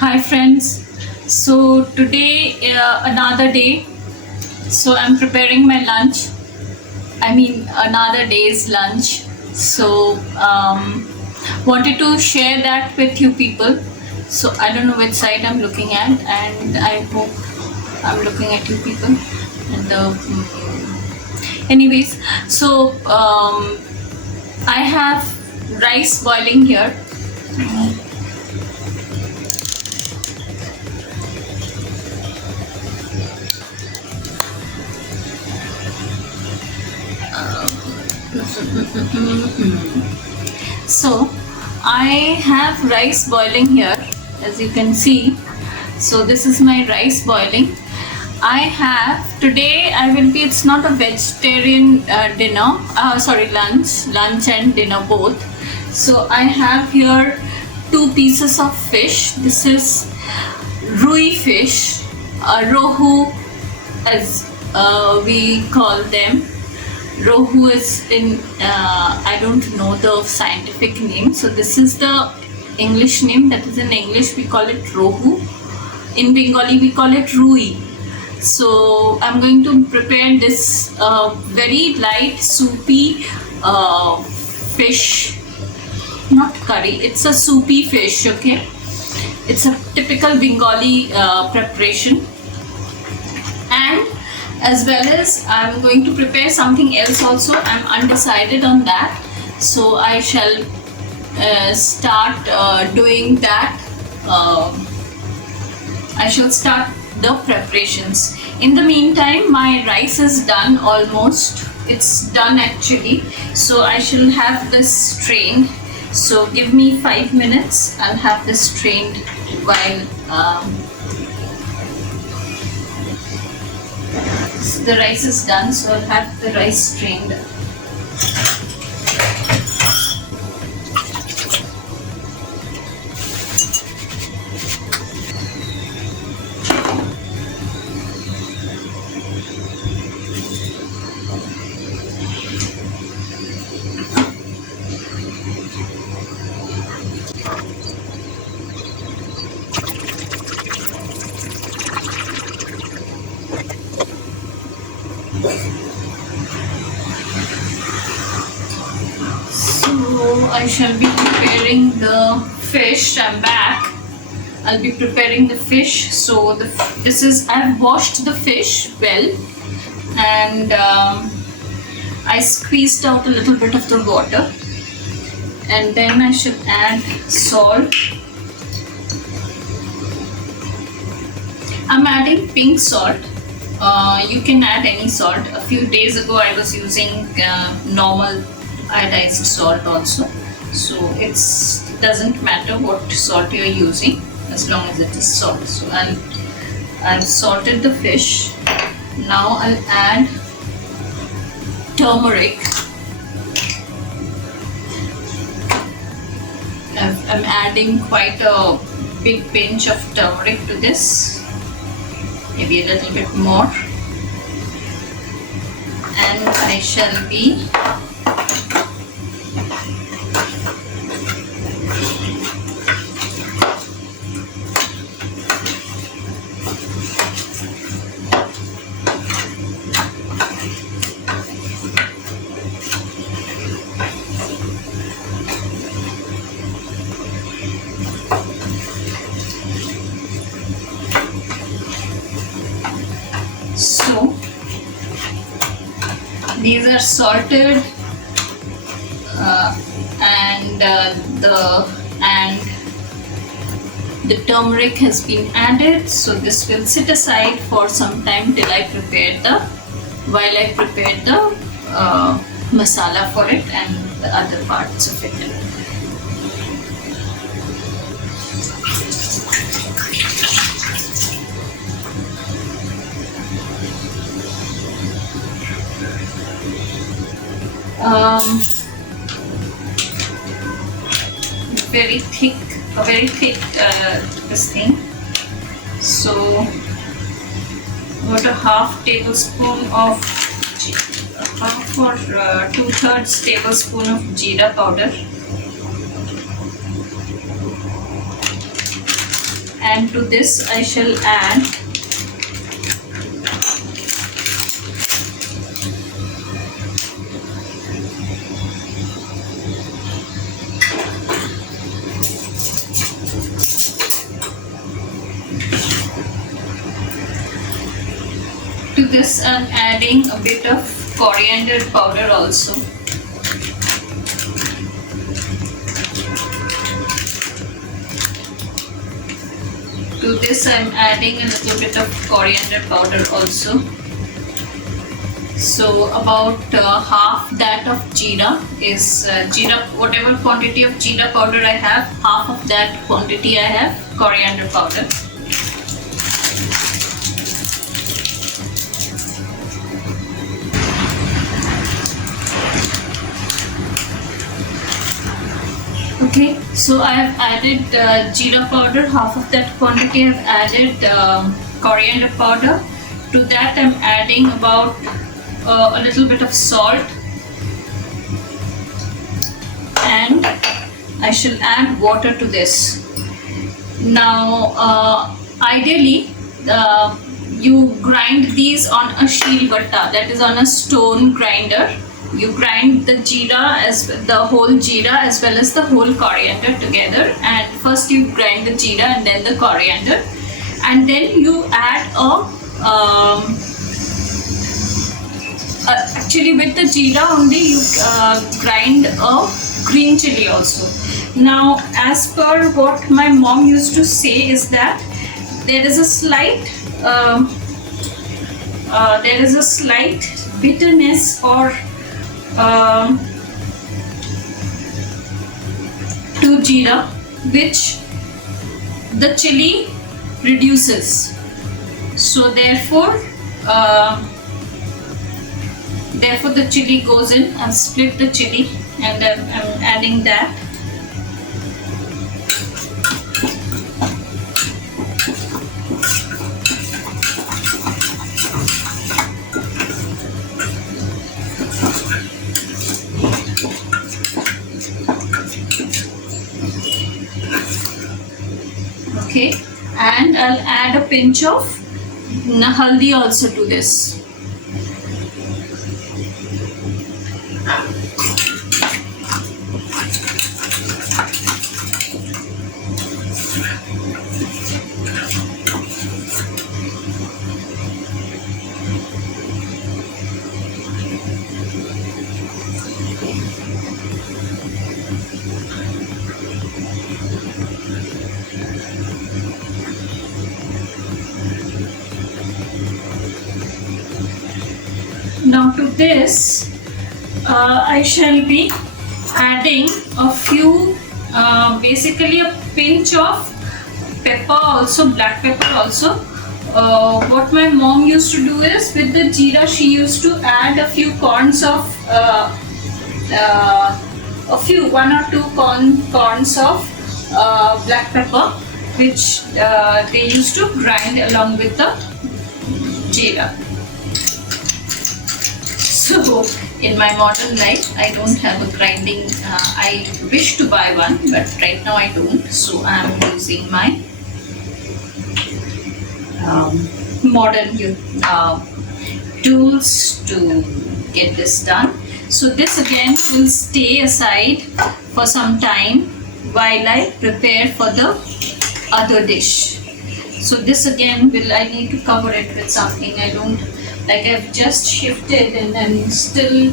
Hi friends. So today another day. So I'm preparing my lunch. I mean another day's lunch. So wanted to share that with you people. So I don't know which side I'm looking at, and I hope I'm looking at you people. And anyways, so I have rice boiling here. So I have rice boiling here, as you can see. So this is my rice boiling. I have today, it's not a vegetarian dinner, lunch and dinner both. So I have here two pieces of fish. This is rui fish, rohu as we call them. Rohu is in, I don't know the scientific name. So this is the English name, that is in English we call it Rohu. In Bengali we call it Rui. So I'm going to prepare this very light soupy fish, not curry, it's a soupy fish, okay? It's a typical Bengali preparation. And as well as I'm going to prepare something else also. I'm undecided on that, so I shall start doing that. I shall start the preparations. In the meantime, my rice is done almost. It's done actually. So I shall have this strained. So give me 5 minutes. I'll have this strained while the rice is done, so I'll have the rice strained. So I shall be preparing the fish. I'm back. I'll be preparing the fish. So I've washed the fish well, and I squeezed out a little bit of the water, and then I should add salt. I'm adding pink salt. You can add any salt. A few days ago I was using normal iodized salt also, so it doesn't matter what salt you're using as long as it is salt. So I've salted the fish. Now I'll add turmeric. I'm adding quite a big pinch of turmeric to this, maybe a little bit more, and I shall be so these are salted, and the turmeric has been added. So this will sit aside for some time till I prepare the masala for it and the other parts of it. Very thick this thing. So about a half tablespoon of half or 2/3 tablespoon of jeera powder, and to this I shall add I'm adding a bit of coriander powder also. To this I'm adding a little bit of coriander powder also. So about half that of jeera is jeera, whatever quantity of jeera powder I have, half of that quantity I have coriander powder. Okay, so I have added jeera powder, half of that quantity I have added coriander powder. To that I am adding about a little bit of salt, and I shall add water to this. Now ideally you grind these on a shilbatta, that is on a stone grinder. You grind the jeera, the whole jeera as well as the whole coriander together, and first you grind the jeera and then the coriander, and then you add actually with the jeera only you grind a green chili also. Now as per what my mom used to say is that there is a slight bitterness or to jeera which the chili reduces. So therefore the chili goes in. I've split the chili and I'm adding that. Okay, and I'll add a pinch of haldi also to this. Now to this I shall be adding a few, basically a pinch of pepper also, black pepper also. What my mom used to do is with the jeera she used to add a few corns of one or two corns of black pepper, which they used to grind along with the jeera. So in my modern life I don't have a grinding, I wish to buy one but right now I don't, so I am using my modern tools to get this done. So this again will stay aside for some time while I prepare for the other dish. So this again I need to cover it with something. I don't, like I've just shifted and then still,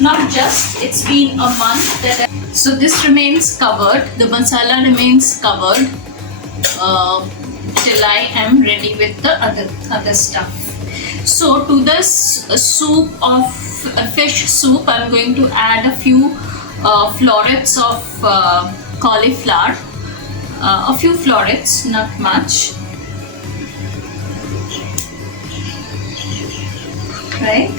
not just, it's been a month that so this remains covered, the masala remains covered till I am ready with the other stuff. So to this soup of fish soup I'm going to add a few florets of cauliflower, a few florets, not much. Right.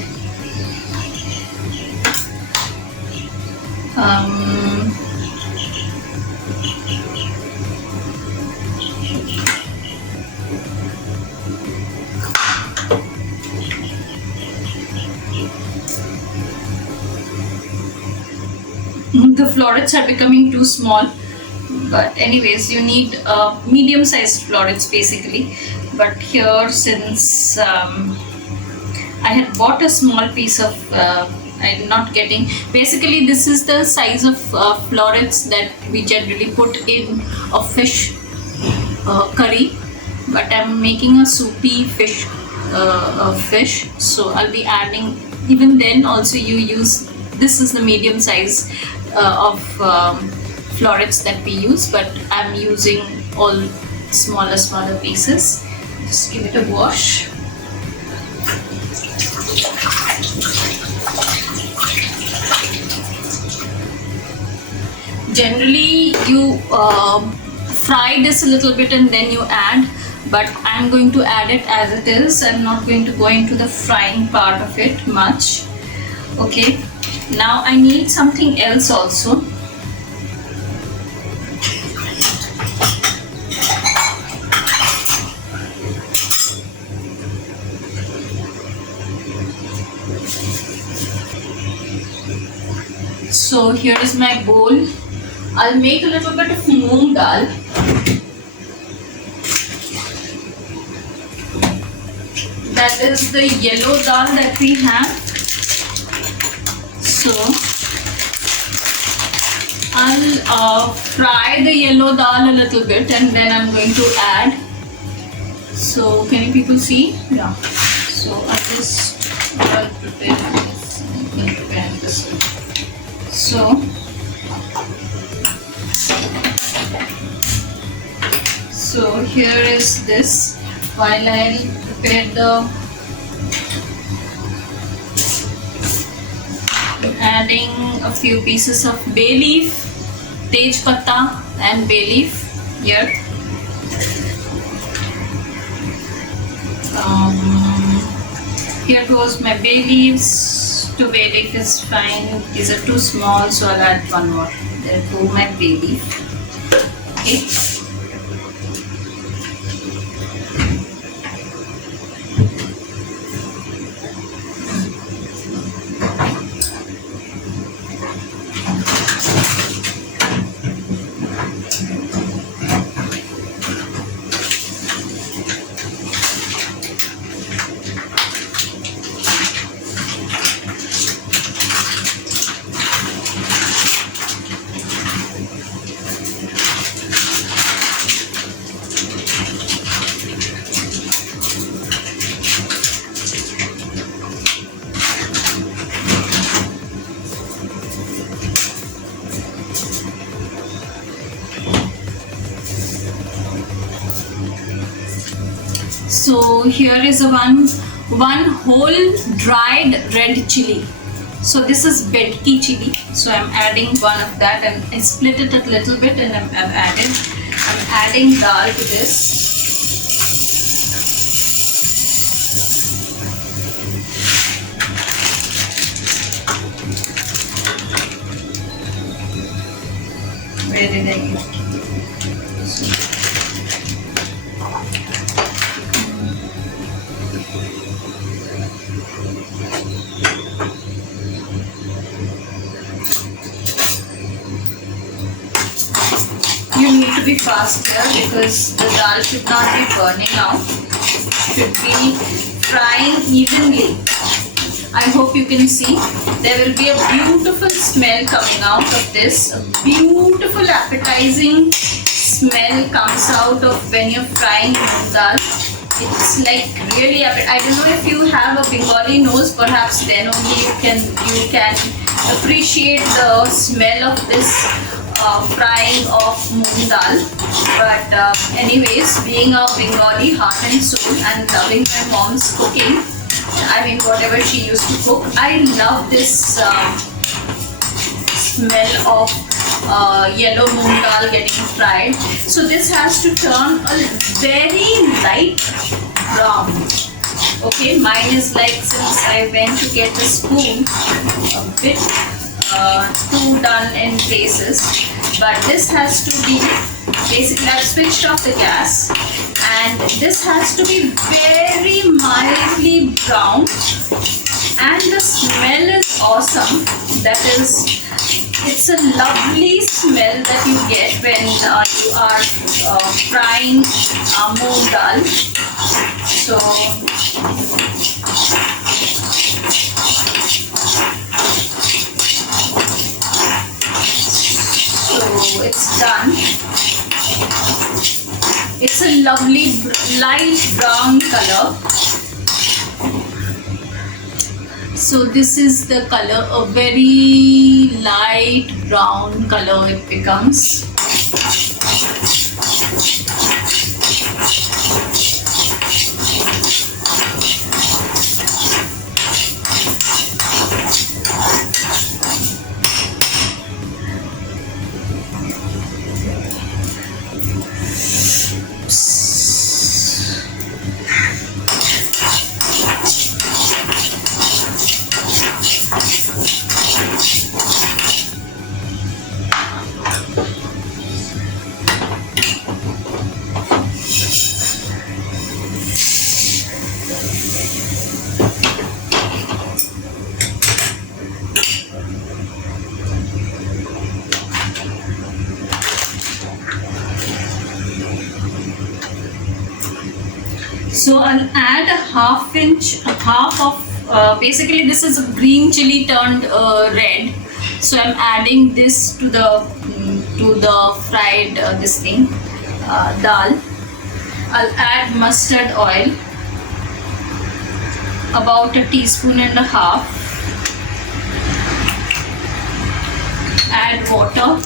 The florets are becoming too small, but anyways, you need medium-sized florets basically. But here, since I had bought a small piece of, I'm not getting, basically this is the size of florets that we generally put in a fish curry, but I'm making a soupy fish, so I'll be adding, even then also you use, this is the medium size of florets that we use, but I'm using all smaller pieces. Just give it a wash. Generally you fry this a little bit and then you add, but I'm going to add it as it is. I'm not going to go into the frying part of it much. Okay, now I need something else also. So here is my bowl. I'll make a little bit of moong dal. That is the yellow dal that we have. So I'll fry the yellow dal a little bit and then I'm going to add. So can you people see? Yeah. So I'll just prepare this. I'm going to prepare this. So here is this, while I'll prepare adding a few pieces of bay leaf, tej patta and bay leaf here. Here goes my bay leaves. 2 bay leaf is fine. These are too small, so I'll add one more. There go my bay leaf. Okay. So here is one whole dried red chili. So this is bedki chili. So I'm adding one of that and I split it a little bit and I'm adding dal to this. Where did I get it? You need to be fast here because the dal should not be burning out. Should be frying evenly. I hope you can see. There will be a beautiful smell coming out of this. A beautiful appetizing smell comes out of when you're frying dal. It's like really, I don't know if you have a Bengali nose, perhaps then only you can appreciate the smell of this frying of moong dal. But anyways, being a Bengali heart and soul and loving my mom's cooking, I mean whatever she used to cook, I love this smell of yellow moong dal getting fried. So this has to turn a very light brown. Okay, mine is like, since I went to get the spoon, a bit too done in places, but this has to be, basically I've switched off the gas and this has to be very mildly brown and the smell is awesome. That is It's a lovely smell that you get when you are frying moong dal. So it's done. It's a lovely light brown color. So this is the color, a very light brown color it becomes. So I'll add a half of, basically this is a green chili turned red. So I'm adding this to the fried dal. I'll add mustard oil, about 1.5 teaspoons. Add water.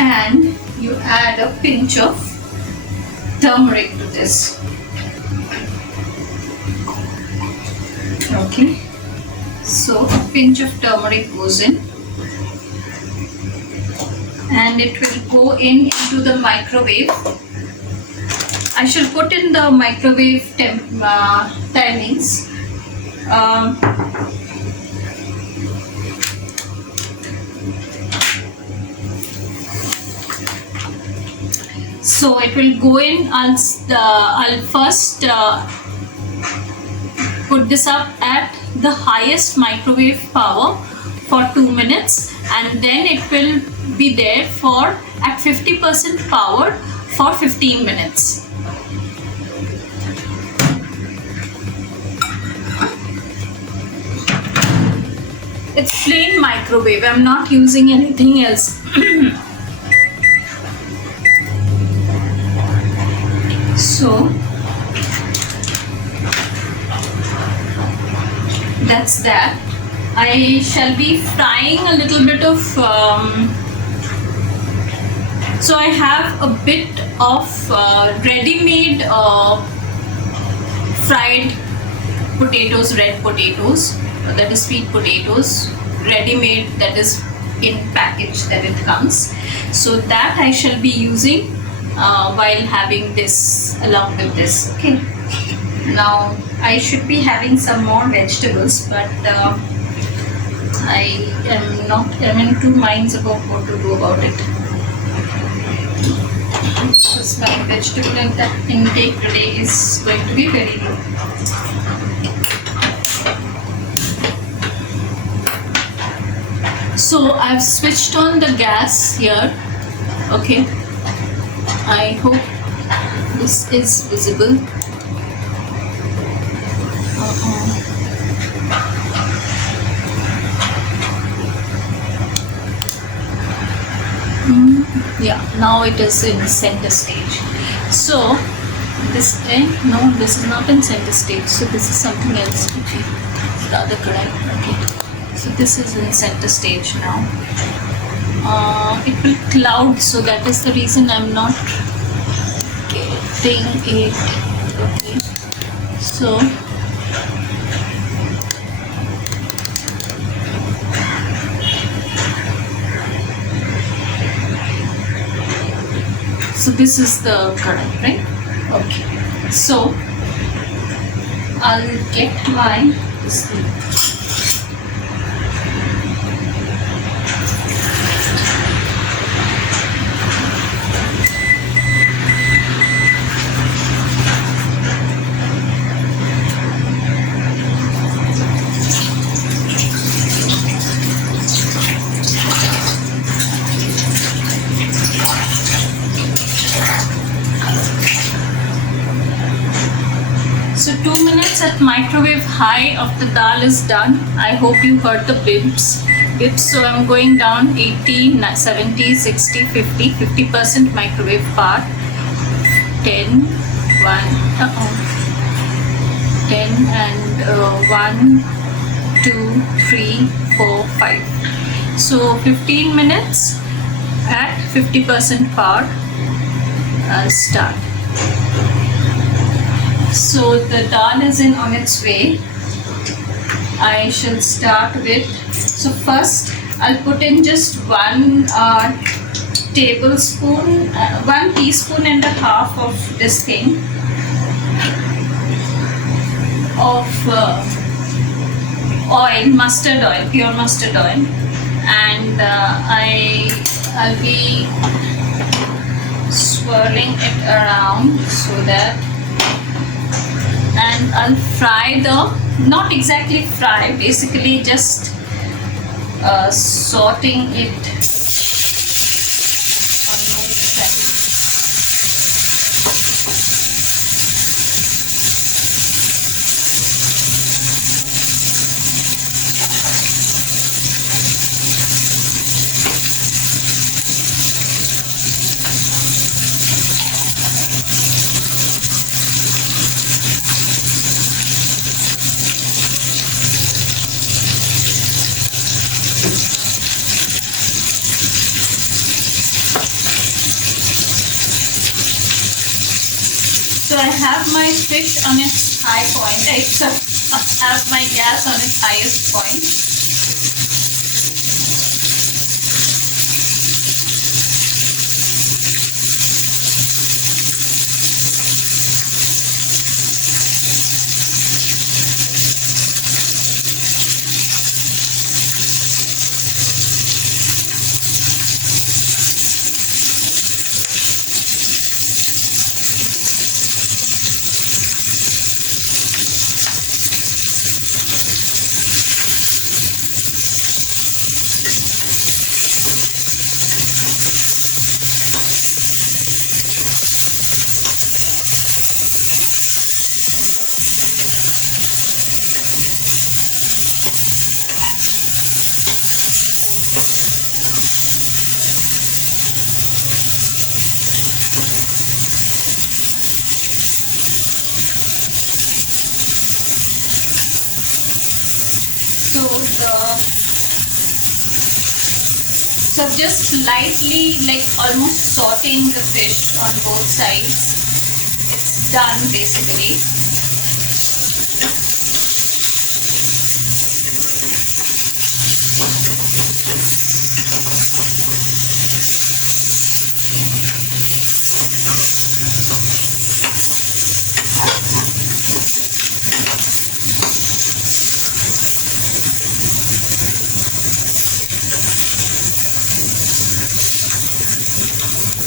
And you add a pinch of turmeric to this. Okay, so a pinch of turmeric goes in, and it will go into the microwave. I shall put in the microwave timings. So it will go in. I'll first put this up at the highest microwave power for 2 minutes, and then it will be there at 50% power for 15 minutes. It's plain microwave. I'm not using anything else. So that's that. I shall be frying a little bit of so I have a bit of ready-made fried potatoes, red potatoes, that is sweet potatoes, ready-made, that is in package that it comes. So that I shall be using while having this along with this. Okay, now I should be having some more vegetables, but I'm in two minds about what to do about it, because my vegetable intake today is going to be very low. So I've switched on the gas here. Okay, I hope this is visible. Yeah, now it is in center stage. So this no, this is not in center stage. So this is something else. Okay, rather correct. Okay, so this is in center stage now. It will cloud, so that is the reason I'm not getting it. Okay, so this is the current, right? Okay. So I'll get my this thing. So 2 minutes at microwave high of the dal is done. I hope you heard the bips. So I'm going down 80, 70, 60, 50, 50% microwave part. 10, 1, 10 and 1, 2, 3, 4, 5. So 15 minutes at 50% power. I'll start. So the dal is on its way. I shall start with, so first I'll put in just 1 tablespoon, 1 teaspoon and a half of this thing of oil, mustard oil, pure mustard oil, and I'll be swirling it around so that, and I'll fry not exactly fry, basically just sauteing it on both sides. So I have my fish on its high point. I have my gas on its highest point. So just lightly, like almost sauteing the fish on both sides. It's done basically.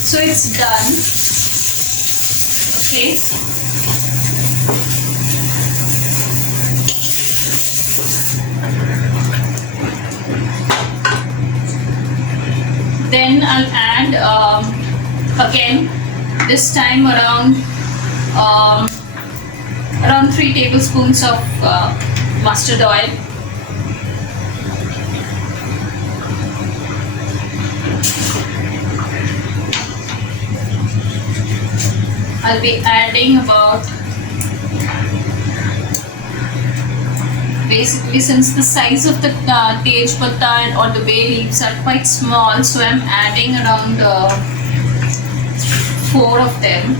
So it's done. Okay. Then I'll add again, this time around 3 tablespoons of mustard oil. I'll be adding about, basically since the size of the tej patta or the bay leaves are quite small, so I'm adding around 4 of them.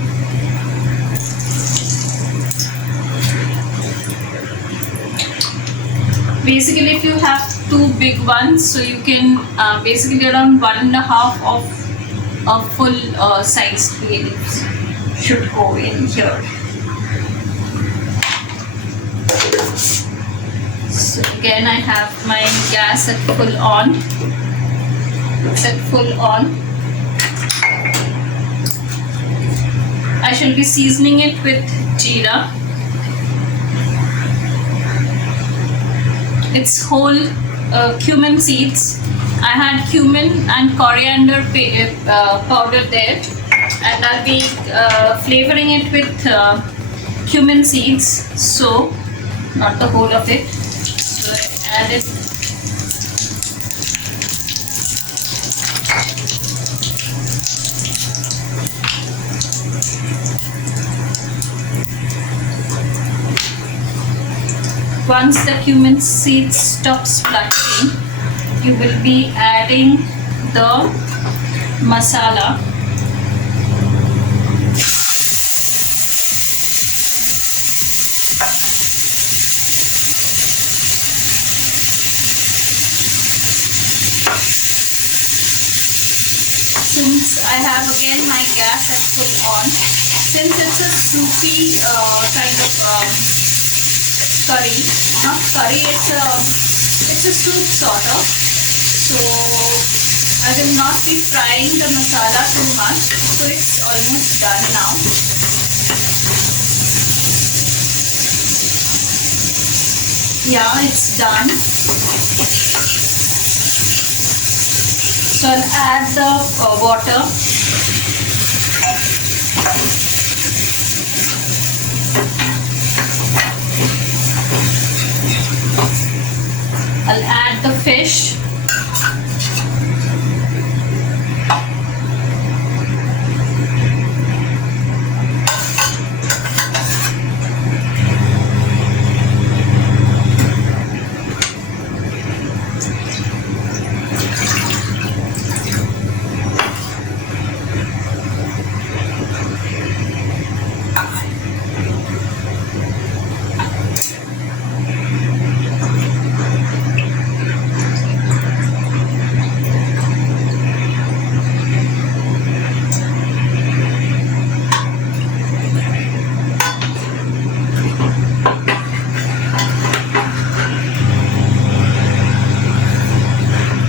Basically if you have 2 big ones, so you can basically around 1.5 of a full size bay leaves should go in here. So again I have my gas at full on. It's at full on. I shall be seasoning it with jeera. It's whole cumin seeds. I had cumin and coriander powder there, and I'll be flavoring it with cumin seeds. So, not the whole of it. So I add it. Once the cumin seeds stop spluttering, you will be adding the masala. Since I have again my gas at full on, since it's a soupy kind of curry, not curry, it's a soup sort of. So I will not be frying the masala too much. So it's almost done now. Yeah, it's done. So I'll add the water. I'll add the fish.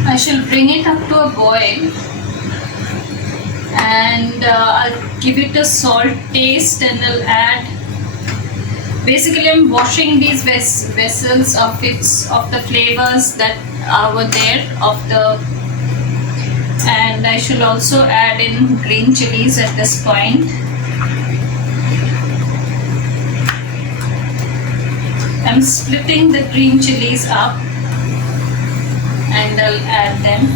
I shall bring it up to a boil, and I'll give it a salt taste, and I'll add. Basically, I'm washing these vessels of the flavors that were there and I shall also add in green chilies at this point. I'm splitting the green chilies up, and I'll add them.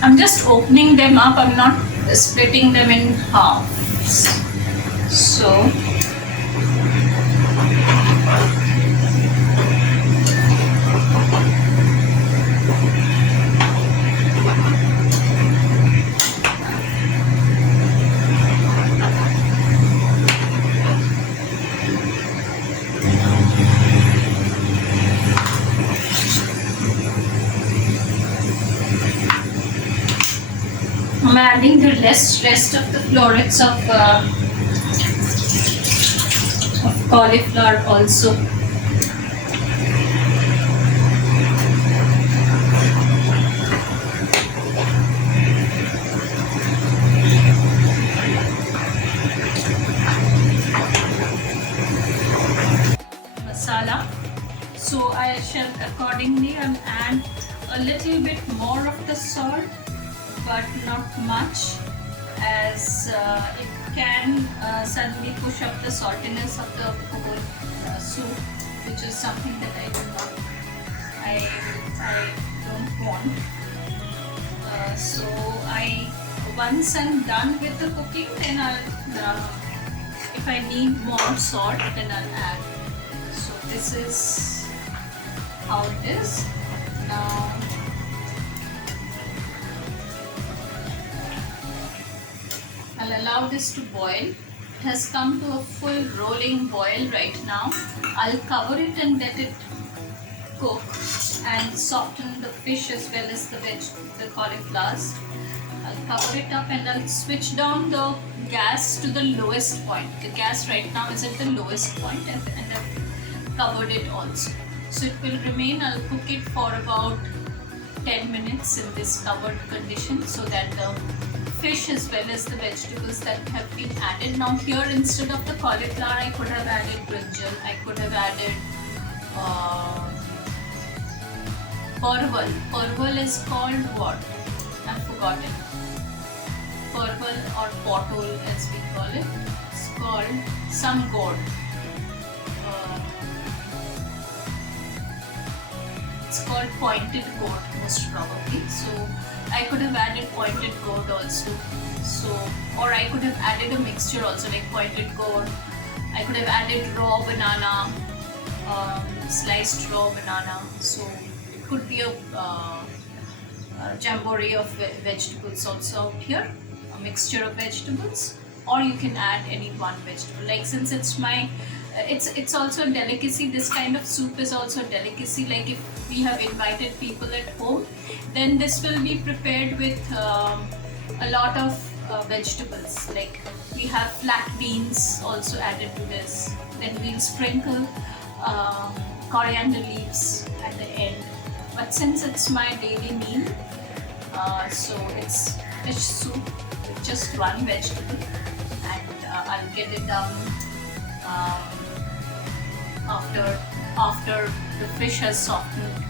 I'm just opening them up, I'm not splitting them in half. So I'm adding the rest of the florets of cauliflower also. Masala. So I shall accordingly add a little bit more of the salt, but not much, as it can suddenly push up the saltiness of the whole soup, which is something that I don't want. So once I'm done with the cooking, then I'll if I need more salt, then I'll add. So this is how it is now. I'll allow this to boil, It has come to a full rolling boil right now. I'll cover it and let it cook and soften the fish as well as the cauliflowers. I'll cover it up and I'll switch down the gas to the lowest point. The gas right now is at the lowest point and I've covered it also. So it will remain, I'll cook it for about 10 minutes in this covered condition so that the fish as well as the vegetables that have been added. Now here instead of the cauliflower I could have added brinjal, I could have added Perval. Perval is called what? I've forgotten. Perval or potol as we call it. It's called some gourd. It's called pointed gourd most probably. So I could have added pointed gourd also. So, or I could have added a mixture also like pointed gourd. I could have added raw banana, sliced raw banana. So it could be a jamboree of vegetables also out here, a mixture of vegetables, or you can add any one vegetable. Like since it's my it's also a delicacy. This kind of soup is also a delicacy. Like if we have invited people at home, then this will be prepared with a lot of vegetables. Like we have flat beans also added to this. Then we'll sprinkle coriander leaves at the end. But since it's my daily meal, so it's fish soup with just one vegetable, and I'll get it done after the fish has softened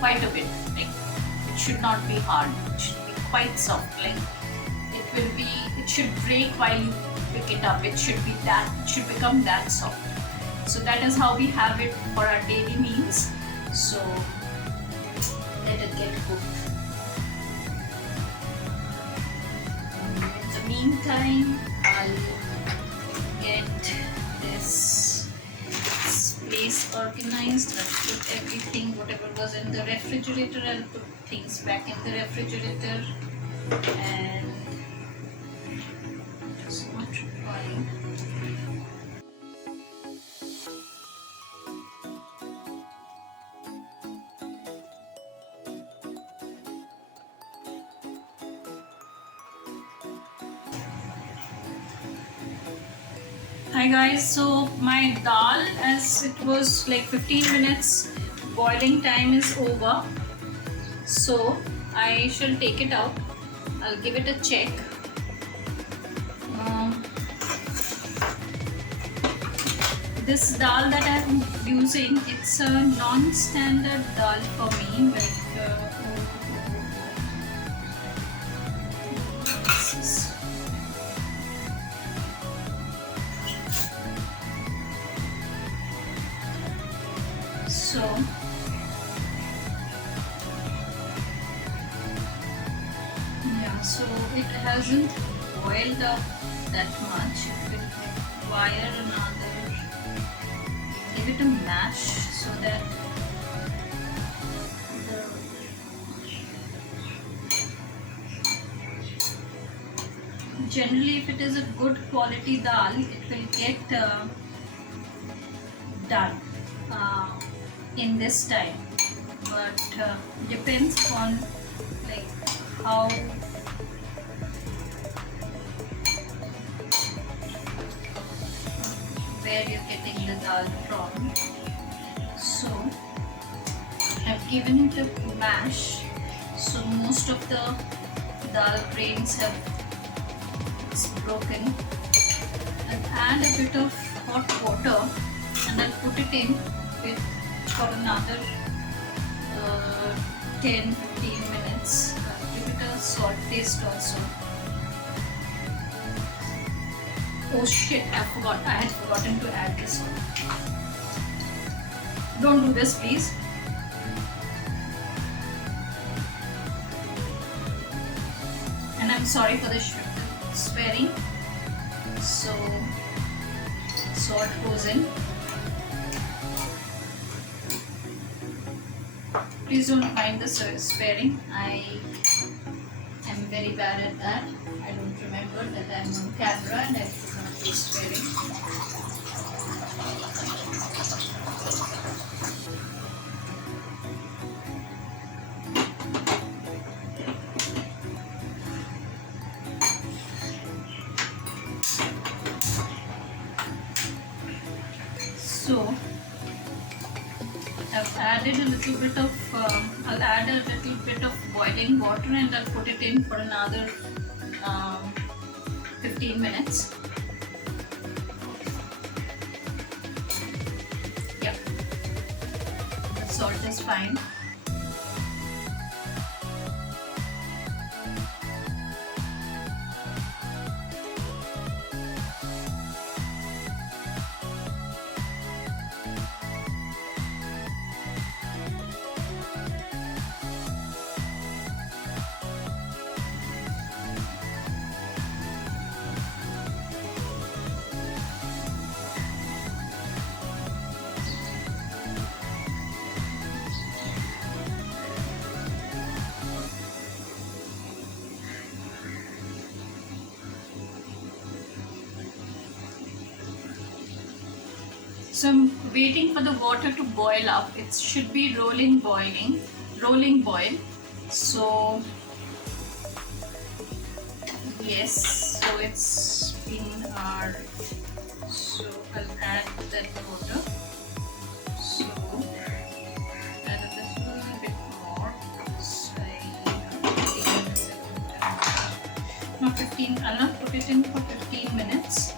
quite a bit. Like it should not be hard; it should be quite soft. Like it should break while you pick it up. It should become that soft. So that is how we have it for our daily meals. So let it get cooked. In the meantime, I'll get this place organized. I'll put everything, whatever was in the refrigerator, I'll put things back in the refrigerator and just not trying. Hi guys, so my dal, as it was like 15 minutes boiling time, is over. So I shall take it out. I'll give it a check. This dal that I'm using, it's a non-standard dal for me. Like this is. So yeah, so it hasn't boiled up that much. It will require another, give it a mash so that generally if it is a good quality dal, it will get done in this time, but depends on like how where you're getting the dal from. So I've given it a mash, so most of the dal grains have broken. I'll add a bit of hot water and I'll put it in with for another 10-15 minutes. Give it a salt taste also. Oh shit, I had forgotten to add this one. Don't do this please. And I'm sorry for the swearing. So salt goes in. Please don't mind the swearing. I am very very bad at that. I don't remember that I'm on camera and I should not be swearing. So I've added a little bit of, I'll add a little bit of boiling water and I'll put it in for another 15 minutes. Yep, the salt is fine. So I'm waiting for the water to boil up. It should be rolling boil. So yes, so it's been our, so I'll add that water. So add a little bit more. Say 15 minutes. Not 15, I'll not put it in for 15 minutes.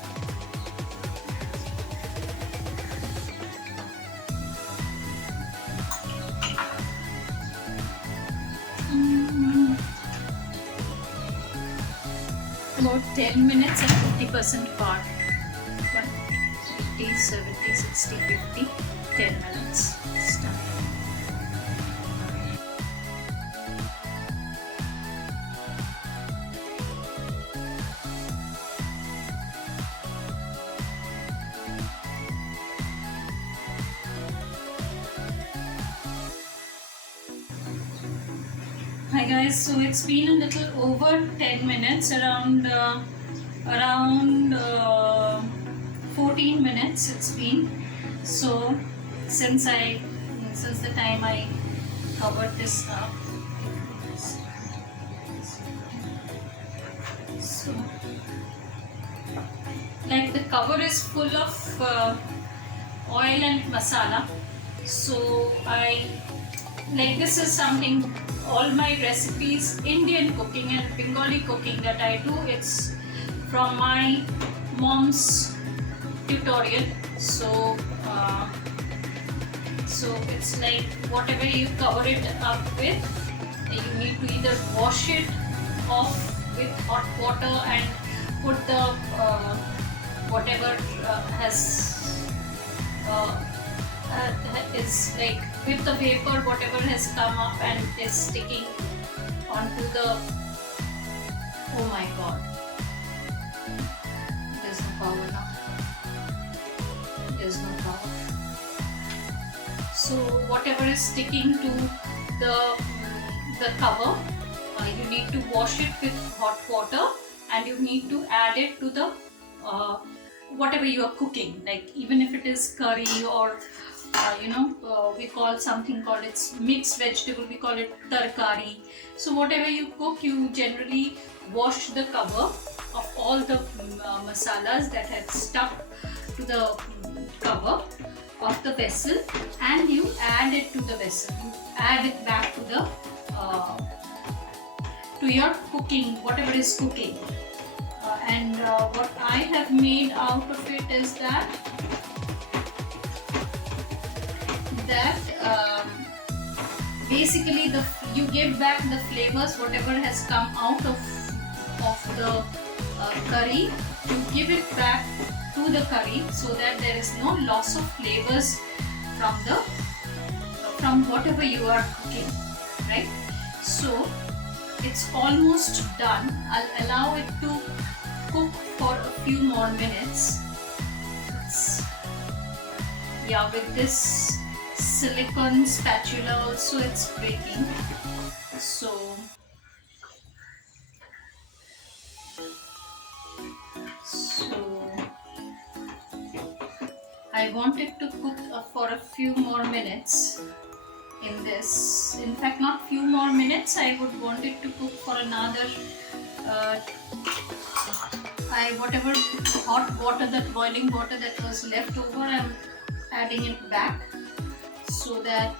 About 10 minutes at 50% part. 50, 70, 60, 50, 10 minutes. Start. Hi guys, so it's been a little over 10 minutes, around 14 minutes it's been. So since the time I covered this up, so like the cover is full of oil and masala. So this is something, all my recipes, Indian cooking and Bengali cooking that I do, it's from my mom's tutorial. So it's like whatever you cover it up with, you need to either wash it off with hot water and put the whatever is like with the vapor, whatever has come up and is sticking onto the, oh my god, there's no power now, there's no power. So whatever is sticking to the cover, you need to wash it with hot water and you need to add it to the whatever you are cooking, like even if it is curry or we call something called, it's mixed vegetable, we call it tarkari. So whatever you cook, you generally wash the cover of all the masalas that have stuck to the cover of the vessel, and you add it to the vessel, you add it back to the to your cooking, whatever is cooking. And what I have made out of it is that basically you give back the flavors, whatever has come out of the curry, you give it back to the curry so that there is no loss of flavors from whatever you are cooking, right? So it's almost done. I'll allow it to cook for a few more minutes. With this silicone spatula also it's breaking. So I want it to cook for a few more minutes in this. In fact, not few more minutes. I would want it to cook for another. Whatever hot water, that boiling water that was left over, I'm adding it back so that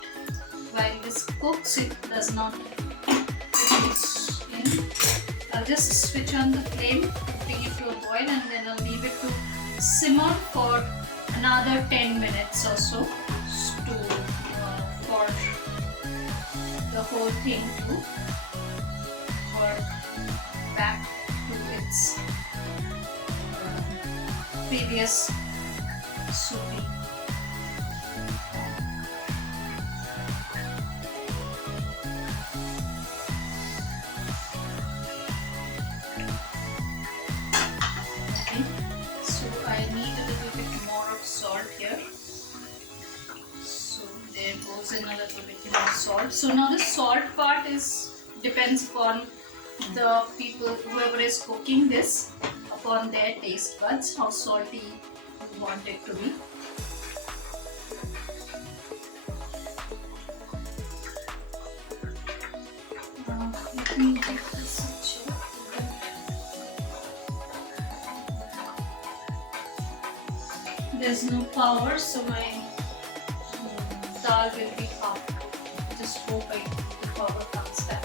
while this cooks, it does not reduce in. I'll just switch on the flame, bring it to a boil, and then I'll leave it to simmer for another 10 minutes or so for the whole thing to work back to its previous soupy. Salt here, so there goes in a little bit more salt. So now the salt part depends upon the people, whoever is cooking this, upon their taste buds, how salty you want it to be. Let me give this a check. There's no power, so my dal will be half. Just hope the power comes back.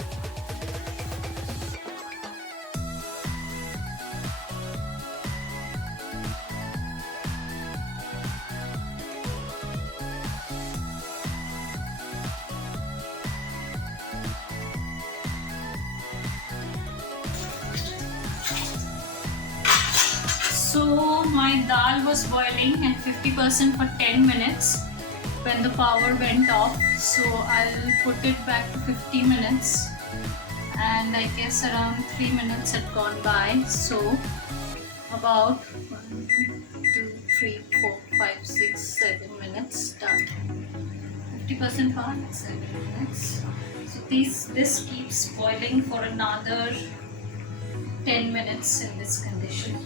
So my dal was boiling at 50% for 10 minutes when the power went off. So I'll put it back to 50 minutes, and I guess around 3 minutes had gone by. So about 1, 2, 3, 4, 5, 6, 7 minutes done. 50% power, 7 minutes. So this keeps boiling for another 10 minutes in this condition.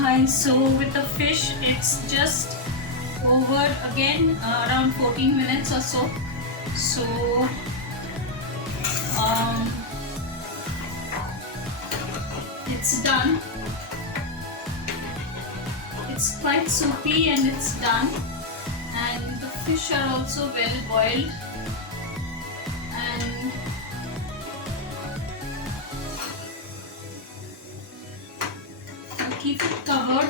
Hi, so with the fish, it's just over again around 14 minutes or so. So it's done. It's quite soupy and it's done. And the fish are also well boiled. And keep it covered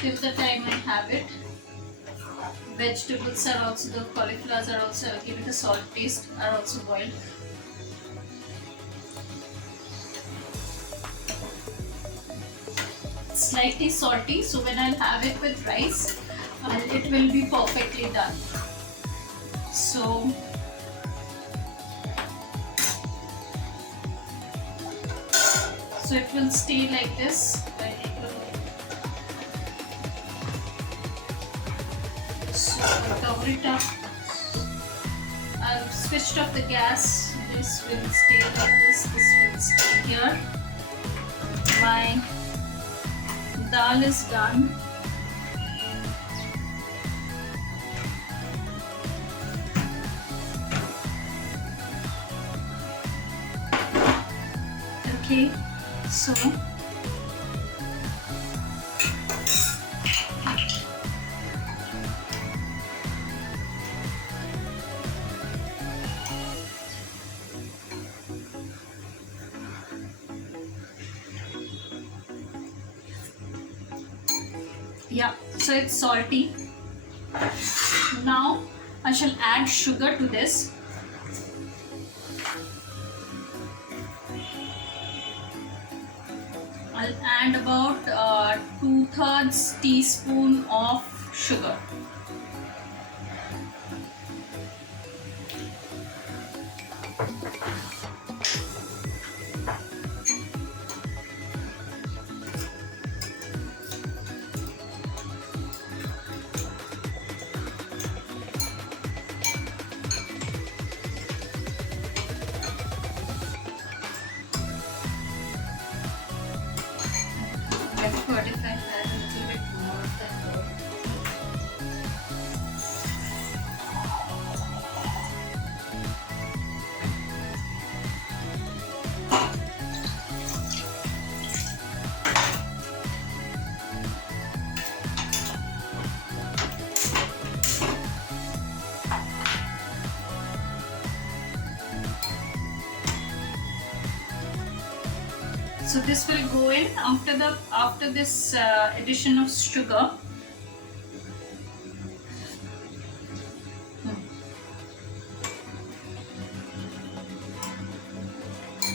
till the time I have it. Vegetables are also, the cauliflowers are also, I'll give it a salt taste, are also boiled. Slightly salty, so when I'll have it with rice, it will be perfectly done. So it will stay like this. So I'll cover it up. I've switched off the gas. This will stay like this. This will stay here. My dal is done. Okay. So yeah, so it's salty. Now I shall add sugar to this. I'll add about 2/3 teaspoon of sugar. I thought if I had a little bit more than so this will go in after this addition of sugar.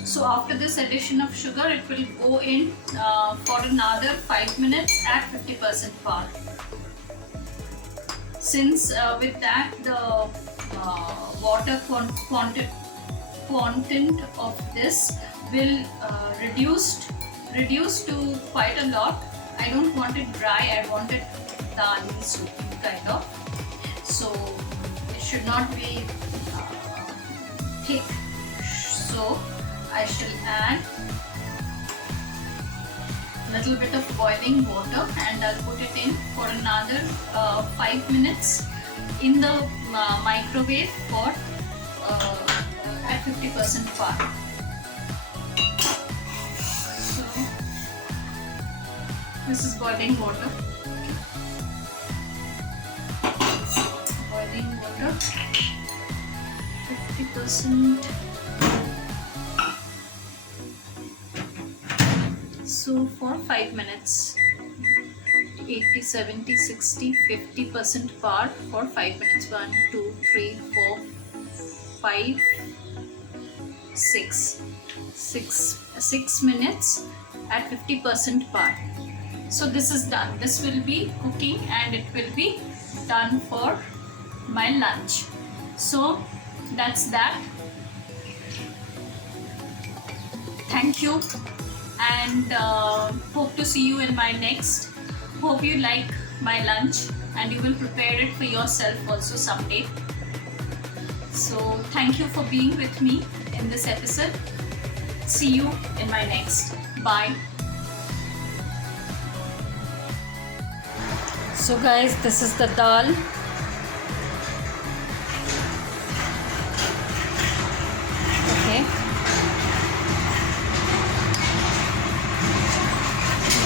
So after this addition of sugar, it will go in for another 5 minutes at 50% power. Since with that the water content of this will reduce to quite a lot. I don't want it dry, I want it dal soup kind of. So it should not be thick. So I shall add a little bit of boiling water and I'll put it in for another 5 minutes in the microwave for at 50% power. So this is boiling water. Boiling water, 50%. So for 5 minutes, 80, 70, 60, 50% power for 5 minutes. 1, 2, 3, 4, 5, 6. 6 minutes at 50% power. So this is done. This will be cooking and it will be done for my lunch. So that's that. Thank you and hope to see you in my next. Hope you like my lunch and you will prepare it for yourself also someday. So thank you for being with me in this episode. See you in my next. Bye. So guys, this is the dal. Okay.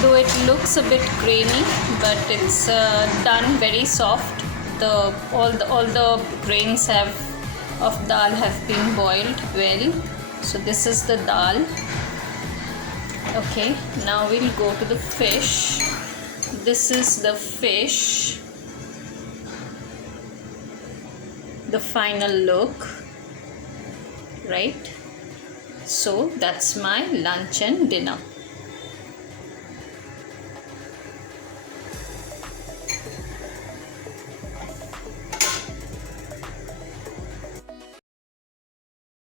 Though it looks a bit grainy, but it's done very soft. All the grains of dal have been boiled well. So this is the dal. Okay, now we'll go to the fish. This is the fish. The final look, right? So that's my lunch and dinner.